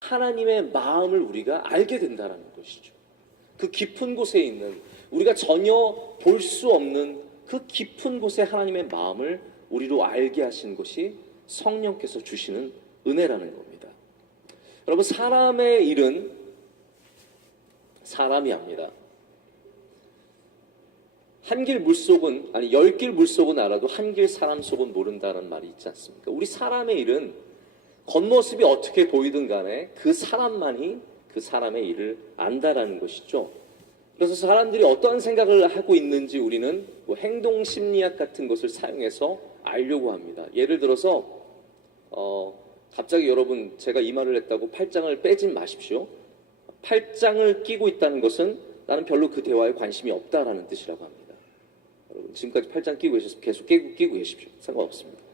하나님의 마음을 우리가 알게 된다는 것이죠. 그 깊은 곳에 있는, 우리가 전혀 볼 수 없는 그 깊은 곳에 하나님의 마음을 우리로 알게 하신 것이 성령께서 주시는 은혜라는 겁니다. 여러분, 사람의 일은 사람이 합니다. 한 길 물속은, 아니 10길 물속은 알아도 한 길 사람 속은 모른다는 말이 있지 않습니까? 우리 사람의 일은 겉모습이 어떻게 보이든 간에 그 사람만이 그 사람의 일을 안다라는 것이죠. 그래서 사람들이 어떠한 생각을 하고 있는지 우리는 뭐 행동심리학 같은 것을 사용해서 알려고 합니다. 예를 들어서 갑자기 여러분, 제가 이 말을 했다고 팔짱을 빼진 마십시오. 팔짱을 끼고 있다는 것은 나는 별로 그 대화에 관심이 없다라는 뜻이라고 합니다. 여러분, 지금까지 팔짱 끼고 계셔서 계속 끼고 계십시오. 상관없습니다.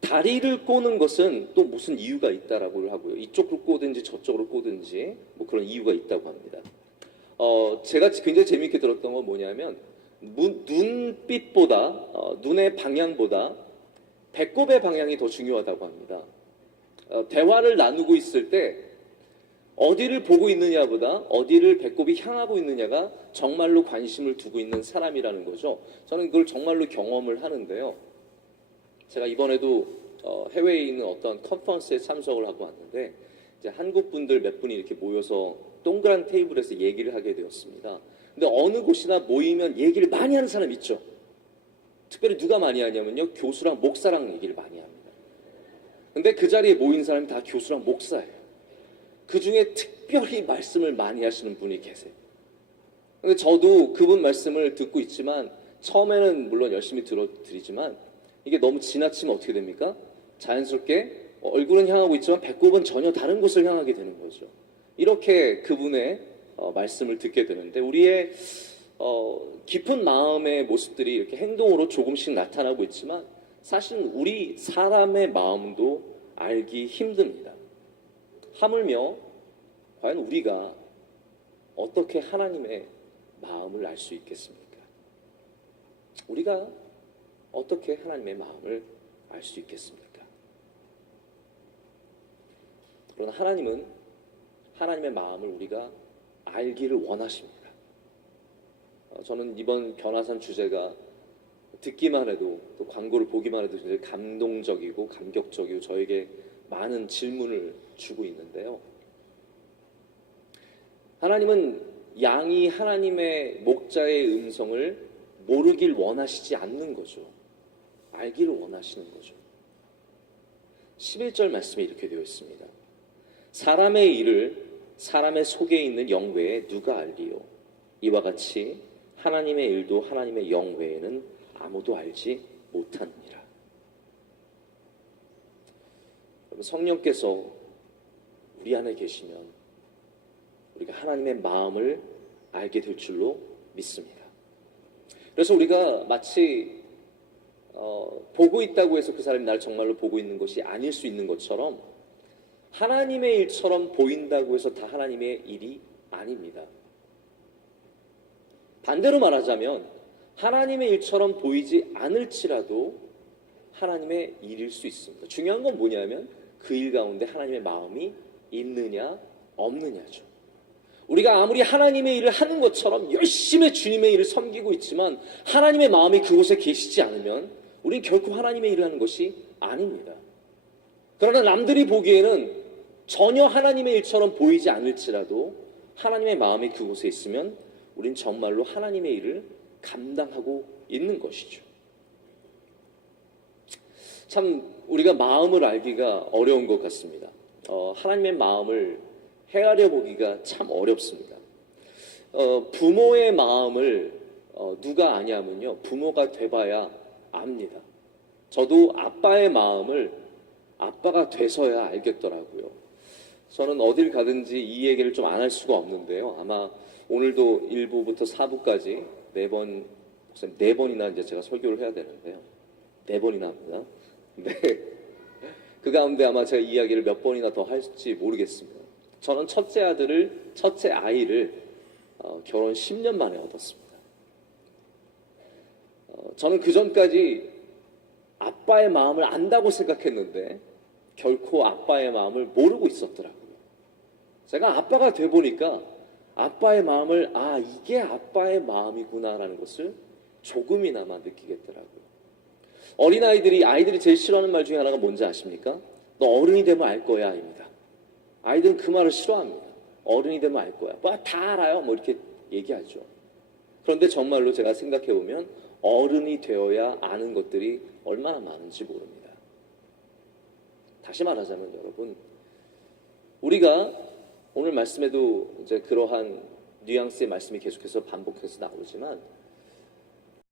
다리를 꼬는 것은 또 무슨 이유가 있다라고 하고요. 이쪽으로 꼬든지 저쪽으로 꼬든지 뭐 그런 이유가 있다고 합니다. 제가 굉장히 재미있게 들었던 건 뭐냐면 눈빛보다 눈의 방향보다 배꼽의 방향이 더 중요하다고 합니다. 대화를 나누고 있을 때 어디를 보고 있느냐보다 어디를 배꼽이 향하고 있느냐가 정말로 관심을 두고 있는 사람이라는 거죠. 저는 그걸 정말로 경험을 하는데요. 제가 이번에도 해외에 있는 어떤 컨퍼런스에 참석을 하고 왔는데 이제 한국 분들 몇 분이 이렇게 모여서 동그란 테이블에서 얘기를 하게 되었습니다. 근데 어느 곳이나 모이면 얘기를 많이 하는 사람 있죠. 특별히 누가 많이 하냐면요, 교수랑 목사랑 얘기를 많이 합니다. 근데 그 자리에 모인 사람이 다 교수랑 목사예요. 그 중에 특별히 말씀을 많이 하시는 분이 계세요. 근데 저도 그분 말씀을 듣고 있지만 처음에는 물론 열심히 들어드리지만 이게 너무 지나치면 어떻게 됩니까? 자연스럽게 얼굴은 향하고 있지만 배꼽은 전혀 다른 곳을 향하게 되는 거죠. 이렇게 그분의 말씀을 듣게 되는데 우리의 깊은 마음의 모습들이 이렇게 행동으로 조금씩 나타나고 있지만 사실은 우리 사람의 마음도 알기 힘듭니다. 하물며 과연 우리가 어떻게 하나님의 마음을 알 수 있겠습니까? 우리가 어떻게 하나님의 마음을 알 수 있겠습니까? 그러나 하나님은 하나님의 마음을 우리가 알기를 원하십니다. 저는 이번 변화산 주제가 듣기만 해도 또 광고를 보기만 해도 굉장히 감동적이고 감격적이고 저에게 많은 질문을 주고 있는데요. 하나님은 양이 하나님의 목자의 음성을 모르길 원하시지 않는 거죠. 알기를 원하시는 거죠. 11절 말씀에 이렇게 되어 있습니다. 사람의 일을 사람의 속에 있는 영 외에 누가 알리요? 이와 같이 하나님의 일도 하나님의 영 외에는 아무도 알지 못하느니라. 성령께서 우리 안에 계시면 우리가 하나님의 마음을 알게 될 줄로 믿습니다. 그래서 우리가 마치 보고 있다고 해서 그 사람이 나를 정말로 보고 있는 것이 아닐 수 있는 것처럼 하나님의 일처럼 보인다고 해서 다 하나님의 일이 아닙니다. 반대로 말하자면 하나님의 일처럼 보이지 않을지라도 하나님의 일일 수 있습니다. 중요한 건 뭐냐면 그 일 가운데 하나님의 마음이 있느냐 없느냐죠. 우리가 아무리 하나님의 일을 하는 것처럼 열심히 주님의 일을 섬기고 있지만 하나님의 마음이 그곳에 계시지 않으면 우리는 결코 하나님의 일을 하는 것이 아닙니다. 그러나 남들이 보기에는 전혀 하나님의 일처럼 보이지 않을지라도 하나님의 마음이 그곳에 있으면 우린 정말로 하나님의 일을 감당하고 있는 것이죠. 참 우리가 마음을 알기가 어려운 것 같습니다. 하나님의 마음을 헤아려 보기가 참 어렵습니다. 부모의 마음을 누가 아냐면요, 부모가 돼봐야 압니다. 저도 아빠의 마음을 아빠가 돼서야 알겠더라고요. 저는 어딜 가든지 이 얘기를 좀 안 할 수가 없는데요. 아마 오늘도 1부부터 4부까지 4번이나 이제 제가 설교를 해야 되는데요. 4번이나 합니다. 네. 그 가운데 아마 제가 이야기를 몇 번이나 더 할지 모르겠습니다. 저는 첫째 아이를 결혼 10년 만에 얻었습니다. 저는 그 전까지 아빠의 마음을 안다고 생각했는데 결코 아빠의 마음을 모르고 있었더라고요. 제가 아빠가 돼 보니까 아빠의 마음을 이게 아빠의 마음이구나라는 것을 조금이나마 느끼겠더라고요. 아이들이 제일 싫어하는 말 중에 하나가 뭔지 아십니까? 너 어른이 되면 알 거야입니다. 아이들은 그 말을 싫어합니다. 어른이 되면 알 거야. 뭐 다 알아요. 뭐 이렇게 얘기하죠. 그런데 정말로 제가 생각해 보면 어른이 되어야 아는 것들이 얼마나 많은지 모릅니다. 다시 말하자면 여러분, 우리가 오늘 말씀에도 이제 그러한 뉘앙스의 말씀이 계속해서 반복해서 나오지만